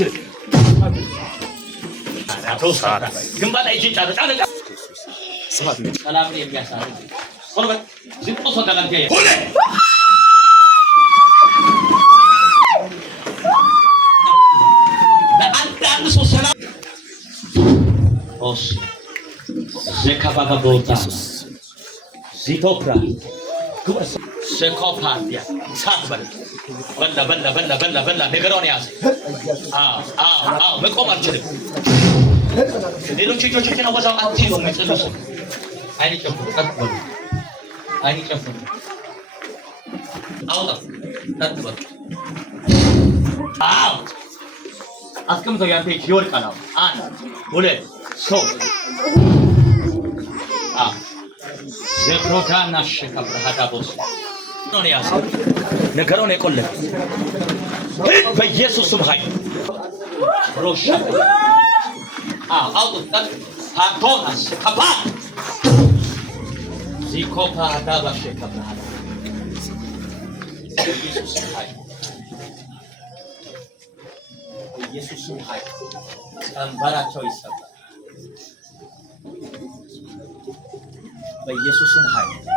አልችልም። ግንባታ ይችን ጫነ ሰላም የሚያሳርግ ሆነ ዝም ብሎ ተጋጋንተ ሆነ በአንዳንድ ሰው ሰላም ኦስ ዘካባጋ ቦታ ዚቶፕራ ጉስ ሰኮፓዲያ ሳትበል በላ ነገሩን ያዘ። መቆም አልችልም። ሌሎች ልጆችን አወዛው አትይሉ መጨረሱ አይን ጨፍሩ ተጥበሉ አይን ጨፍሩ አውጣ ተጥበሉ አስቀምጠው ያንተ ይወርቃል። አንድ ሁለት ሶስት ዘፕሮታና ሸከብራሃዳ ቦስ ነው ያዘ ነገሩን የቆለፈ በኢየሱስ ስም ኃይል ሮሻ አውጡት ታቶናስ ካባ ዚኮፓ ዳባሽ ከብራሃዳ በኢየሱስ ስም ኃይል በኢየሱስ ስም ኃይል ቀንበራቸው ይሰበራል። በኢየሱስ ስም ኃይል